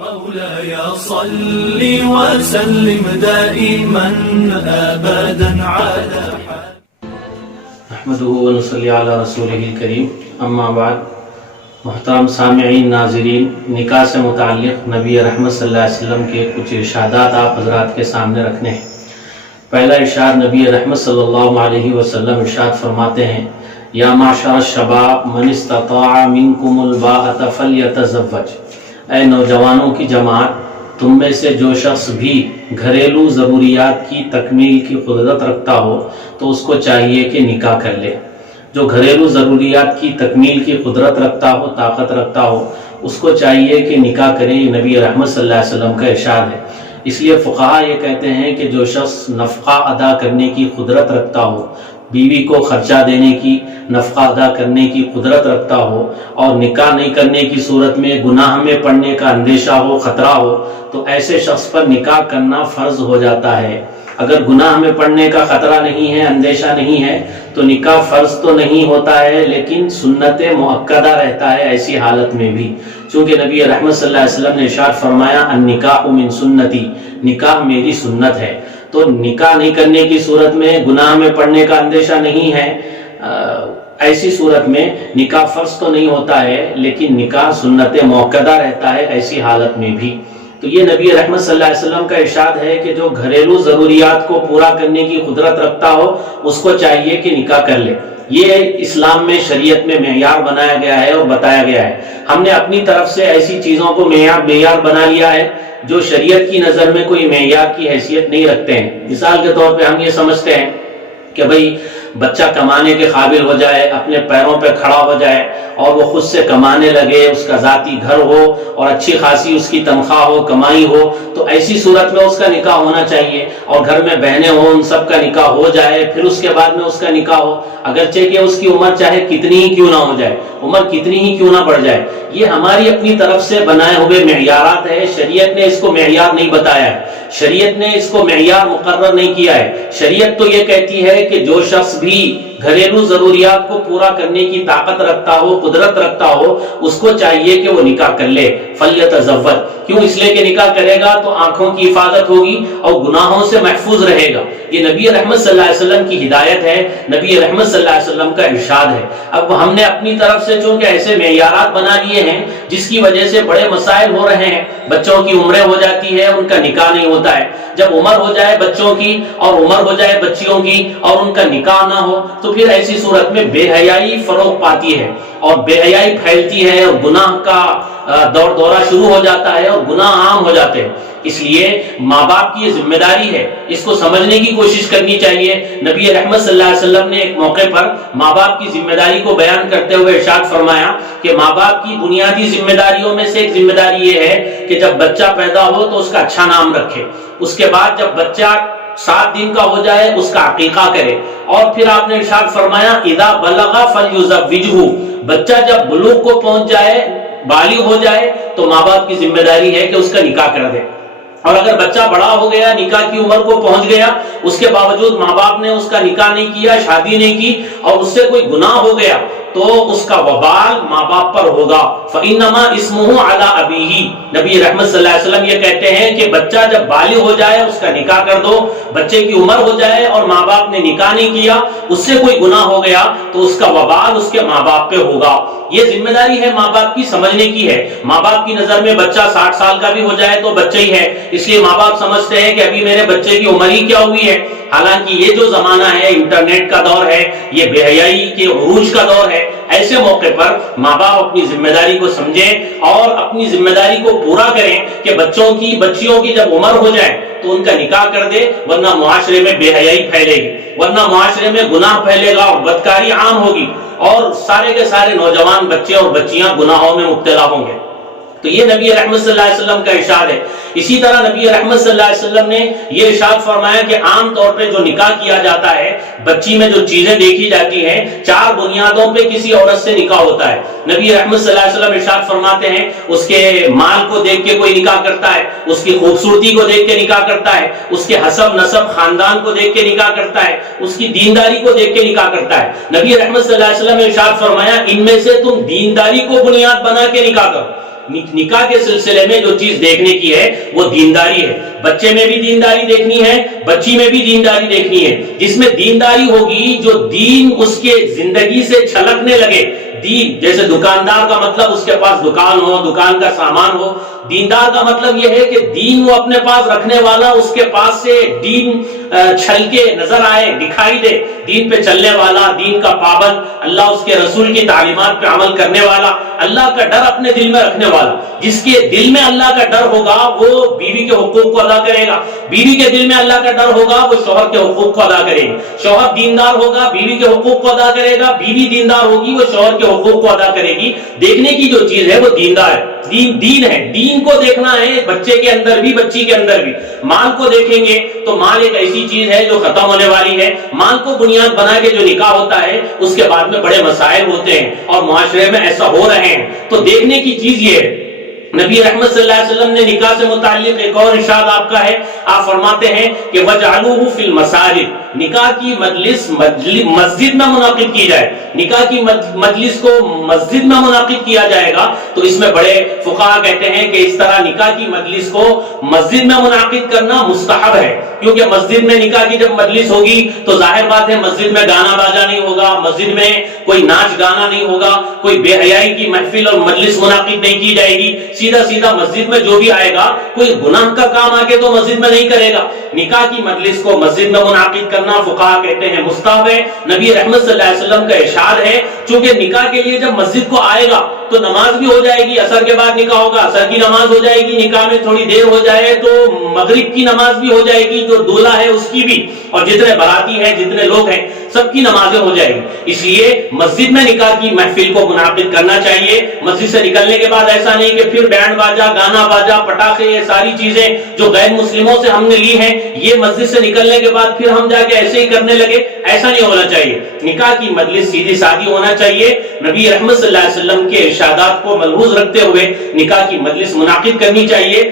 مولاي صل وسلم دائما ابدا على نحمده ونصلي على رسوله الکریم، اما بعد۔ محترم سامعین، ناظرین، نکاح سے متعلق نبی رحمت صلی اللہ علیہ وسلم کے کچھ ارشادات آپ حضرات کے سامنے رکھنے ہیں۔ پہلا ارشاد نبی رحمت صلی اللہ علیہ وسلم ارشاد فرماتے ہیں، یا معشر الشباب من استطاع منکم الباءۃ فلیتزوج۔ اے نوجوانوں کی جماعت، تم میں سے جو شخص بھی گھریلو ضروریات کی تکمیل کی قدرت رکھتا ہو تو اس کو چاہیے کہ نکاح کر لے۔ جو گھریلو ضروریات کی تکمیل کی قدرت رکھتا ہو، طاقت رکھتا ہو، اس کو چاہیے کہ نکاح کرے۔ یہ نبی رحمت صلی اللہ علیہ وسلم کا ارشاد ہے۔ اس لیے فقہا یہ کہتے ہیں کہ جو شخص نفقہ ادا کرنے کی قدرت رکھتا ہو، بیوی کو خرچہ دینے کی، نفقہ ادا کرنے کی قدرت رکھتا ہو، اور نکاح نہیں کرنے کی صورت میں گناہ میں پڑنے کا اندیشہ ہو، خطرہ ہو، تو ایسے شخص پر نکاح کرنا فرض ہو جاتا ہے۔ اگر گناہ میں پڑنے کا خطرہ نہیں ہے، اندیشہ نہیں ہے، تو نکاح فرض تو نہیں ہوتا ہے، لیکن سنت مؤکدہ رہتا ہے ایسی حالت میں بھی، چونکہ نبی رحمت صلی اللہ علیہ وسلم نے ارشاد فرمایا، النکاح من سنتی، نکاح میری سنت ہے۔ تو نکاح نہیں کرنے کی صورت میں گناہ میں پڑنے کا اندیشہ نہیں ہے، ایسی صورت میں نکاح فرض تو نہیں ہوتا ہے، لیکن نکاح سنت مؤکدہ رہتا ہے ایسی حالت میں بھی۔ تو یہ نبی رحمت صلی اللہ علیہ وسلم کا ارشاد ہے کہ جو گھریلو ضروریات کو پورا کرنے کی قدرت رکھتا ہو اس کو چاہیے کہ نکاح کر لے۔ یہ اسلام میں، شریعت میں معیار بنایا گیا ہے اور بتایا گیا ہے۔ ہم نے اپنی طرف سے ایسی چیزوں کو معیار بنا لیا ہے جو شریعت کی نظر میں کوئی معیار کی حیثیت نہیں رکھتے ہیں۔ مثال کے طور پہ ہم یہ سمجھتے ہیں کہ بھئی بچہ کمانے کے قابل ہو جائے، اپنے پیروں پہ کھڑا ہو جائے اور وہ خود سے کمانے لگے، اس کا ذاتی گھر ہو اور اچھی خاصی اس کی تنخواہ ہو، کمائی ہو، تو ایسی صورت میں اس کا نکاح ہونا چاہیے، اور گھر میں بہنیں ہوں، ان سب کا نکاح ہو جائے، پھر اس کے بعد میں اس کا نکاح ہو، اگرچہ کہ اس کی عمر چاہے کتنی ہی کیوں نہ ہو جائے، عمر کتنی ہی کیوں نہ بڑھ جائے۔ یہ ہماری اپنی طرف سے بنائے ہوئے معیارات ہے، شریعت نے اس کو معیار نہیں بتایا ہے، شریعت نے اس کو معیار مقرر نہیں کیا ہے۔ شریعت تو یہ کہتی ہے کہ جو شخص بھی گھریلو ضروریات کو پورا کرنے کی طاقت رکھتا ہو، قدرت رکھتا ہو، اس کو چاہیے کہ وہ نکاح کر لے۔ فلیتزوج، کیوں؟ اس لیے کہ نکاح کرے گا تو آنکھوں کی حفاظت ہوگی اور گناہوں سے محفوظ رہے گا۔ یہ نبی رحمت صلی اللہ علیہ وسلم کی ہدایت ہے، نبی رحمت صلی اللہ علیہ وسلم کا ارشاد ہے۔ اب ہم نے اپنی طرف سے چونکہ ایسے معیارات بنا لیے ہیں جس کی وجہ سے بڑے مسائل ہو رہے ہیں، بچوں کی عمریں ہو جاتی ہے، ان کا نکاح نہیں ہوتا ہے۔ جب عمر ہو جائے بچوں کی اور عمر ہو جائے بچیوں کی اور ان کا نکاح نہ ہو تو پھر ایسی صورت میں بے حیائی فروغ پاتی ہے اور بے حیائی پھیلتی ہے اور گناہ کا دورہ شروع ہو جاتا ہے اور گناہ عام ہو جاتے ہیں۔ اس لیے ماں باپ کی یہ ذمہ داری ہے، اس کو سمجھنے کی کوشش کرنی چاہیے۔ نبی رحمت صلی اللہ علیہ وسلم نے ایک موقع پر ماں باپ کی ذمہ داری کو بیان کرتے ہوئے ارشاد فرمایا کہ ماں باپ کی بنیادی ذمہ داریوں میں سے ایک ذمہ داری یہ ہے کہ جب بچہ پیدا ہو تو اس کا اچھا نام رکھے، اس کے بعد جب بچہ 7 دن کا ہو جائے اس کا عقیقہ کرے، اور پھر آپ نے ارشاد فرمایا اذا بلغ فلیزوجہ، بچہ جب بلوغ کو پہنچ جائے، بالغ ہو جائے، تو ماں باپ کی ذمہ داری ہے کہ اس کا نکاح کر دے۔ اور اگر بچہ بڑا ہو گیا، نکاح کی عمر کو پہنچ گیا، اس کے باوجود ماں باپ نے اس کا نکاح نہیں کیا، شادی نہیں کی، اور اس سے کوئی گناہ ہو گیا تو اس کا وبال ماں باپ پر ہوگا۔ فإنما اسمہ علی ابیہ، نبی رحمت صلی اللہ علیہ وسلم یہ کہتے ہیں کہ بچہ جب بالغ ہو جائے اس کا نکاح کر دو، بچے کی عمر ہو جائے اور ماں باپ نے نکاح نہیں کیا، اس سے کوئی گناہ ہو گیا تو اس کا وبال اس کے ماں باپ پہ ہوگا۔ یہ ذمہ داری ہے ماں باپ کی، سمجھنے کی ہے۔ ماں باپ کی نظر میں بچہ 60 سال کا بھی ہو جائے تو بچہ ہی ہے، اس لیے ماں باپ سمجھتے ہیں کہ ابھی میرے بچے کی عمر ہی کیا ہوئی ہے۔ حالانکہ یہ جو زمانہ ہے، انٹرنیٹ کا دور ہے، یہ بے حیائی کے عروج کا دور ہے۔ ایسے موقع پر ماں باپ اپنی ذمہ داری کو سمجھیں اور اپنی ذمہ داری کو پورا کریں کہ بچیوں کی جب عمر ہو جائے تو ان کا نکاح کر دے، ورنہ معاشرے میں بے حیائی پھیلے گی، ورنہ معاشرے میں گناہ پھیلے گا اور بدکاری عام ہوگی، اور سارے کے سارے نوجوان بچے اور بچیاں گناہوں میں مبتلا ہوں گے۔ تو یہ نبی رحمت صلی اللہ علیہ وسلم کا ارشاد ہے۔ اسی طرح نبی رحمت صلی اللہ علیہ وسلم نے یہ ارشاد فرمایا کہ عام طور پہ جو نکاح کیا جاتا ہے، بچی میں جو چیزیں دیکھی جاتی ہیں، 4 بنیادوں پہ کسی عورت سے نکاح ہوتا ہے۔ نبی رحمت صلی اللہ علیہ وسلم ارشاد فرماتے ہیں اس کے مال کو دیکھ کے کوئی نکاح کرتا ہے، اس کی خوبصورتی کو دیکھ کے نکاح کرتا ہے، اس کے حسب نسب خاندان کو دیکھ کے نکاح کرتا ہے، اس کی دینداری کو دیکھ کے نکاح کرتا ہے۔ نبی رحمت صلی اللہ علیہ وسلم نے ارشاد فرمایا ان میں سے تم دینداری کو بنیاد بنا کے نکاح کرو۔ نکاح کے سلسلے میں جو چیز دیکھنے کی ہے وہ دینداری ہے. بچے میں بھی دینداری دیکھنی ہے, بچی میں بھی دینداری دیکھنی ہے. جس میں دینداری ہوگی, جو دین اس کے زندگی سے چھلکنے لگے, دین جیسے دکاندار کا مطلب اس کے پاس دکان ہو, دکان کا سامان ہو. دیندار کا مطلب یہ ہے کہ دین وہ اپنے پاس رکھنے والا, اس کے پاس سے دین چھل کے نظر آئے, دکھائی دے. دین پہ چلنے والا, دین کا پابند, اللہ اس کے رسول کی تعلیمات پہ عمل کرنے والا, اللہ کا ڈر اپنے دل میں رکھنے والا. جس کے دل میں اللہ کا ڈر ہوگا وہ بیوی کے حقوق کو ادا کرے گا, بیوی کے دل میں اللہ کا ڈر ہوگا وہ شوہر کے حقوق کو ادا کرے گی. شوہر دیندار ہوگا, بیوی کے حقوق کو ادا کرے گا, بیوی دیندار ہوگی, وہ شوہر کے حقوق کو ادا کرے گی. دیکھنے کی جو چیز ہے وہ دیندار ہے, دین ہے. دین کو دیکھنا ہے بچے کے اندر بھی, بچی کے اندر بھی. مال کو دیکھیں گے تو مال ایک ایسی چیز ہے جو ختم ہونے والی ہے. مال کو بنیاد بنا کے جو نکاح ہوتا ہے اس کے بعد میں بڑے مسائل ہوتے ہیں اور معاشرے میں ایسا ہو رہے ہیں. تو دیکھنے کی چیز یہ ہے. نبی رحمت صلی اللہ علیہ وسلم نے نکاح سے متعلق ایک اور ارشاد آپ کا ہے, آپ فرماتے ہیں کہ وَجْعَلُوهُ فِي الْمَسَاجِدِ, نکاح کی مجلس مسجد میں منعقد کی جائے. نکاح کی مجلس کو مسجد میں منعقد کیا جائے گا تو اس میں بڑے فقہاء کہتے ہیں کہ اس طرح نکاح کی مجلس کو مسجد میں منعقد کرنا مستحب ہے, کیونکہ مسجد میں نکاح کی جب مجلس ہوگی تو ظاہر بات ہے مسجد میں گانا باجا نہیں ہوگا, مسجد میں کوئی ناچ گانا نہیں ہوگا, کوئی بے حیائی کی محفل اور مجلس منعقد نہیں کی جائے گی. سیدھا مسجد میں جو بھی آئے گا کوئی گناہ کا کام آگے تو مسجد میں نہیں کرے گا. نکاح کی مجلس کو مسجد میں منعقد کرنا فقہاء کہتے ہیں مستحب ہے. نبی رحمت صلی اللہ علیہ وسلم کا ارشاد ہے, چونکہ نکاح کے لیے جب مسجد کو آئے گا تو نماز بھی ہو جائے گی, اثر کے بعد نکاح ہوگا, اثر کی نماز ہو جائے گی, نکاح میں تھوڑی دیر ہو جائے تو مغرب کی نماز بھی ہو جائے گی, جو دولہا ہے اس کی بھی, اور جتنے باراتی ہیں جتنے لوگ ہیں سب کی نمازیں ہو جائے گی. اس لیے مسجد میں نکاح کی محفل کو منعقد کرنا چاہیے. مسجد سے نکلنے کے بعد ایسا نہیں کہ پھر بینڈ باجا, گانا باجا, پٹاخے, یہ ساری چیزیں جو غیر مسلموں سے ہم نے لی ہیں یہ مسجد سے نکلنے کے بعد پھر ہم جا کے ایسے ہی کرنے لگے, ایسا نہیں ہونا چاہیے. نکاح کی مجلس سیدھی سادی ہونا چاہیے. نبی رحمت صلی اللہ علیہ وسلم کے ارشادات کو ملحوظ رکھتے ہوئے نکاح کی مجلس منعقد کرنی چاہیے.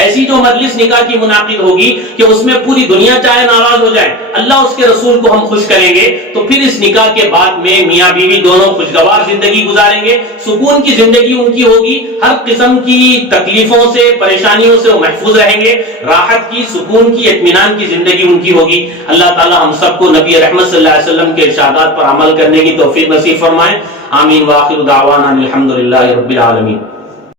ایسی جو مجلس نکاح کی منعقد ہوگی کہ اس میں پوری دنیا چاہے ناراض ہو جائے, اللہ اس کے رسول کو ہم خوش کریں گے, تو پھر اس نکاح کے بعد میں میاں بیوی دونوں خوشگوار زندگی گزاریں گے, سکون کی زندگی ان کی ہوگی, ہر قسم کی تکلیفوں سے, پریشانیوں سے وہ محفوظ رہیں گے, راحت کی, سکون کی, اطمینان کی زندگی ان کی ہوگی. اللہ تعالی ہم سب کو نبی رحمت صلی اللہ علیہ وسلم کے ارشادات پر عمل کرنے کی توفیق نصیب فرمائے. آمین. وآخر دعوانا الحمدللہ رب العالمین.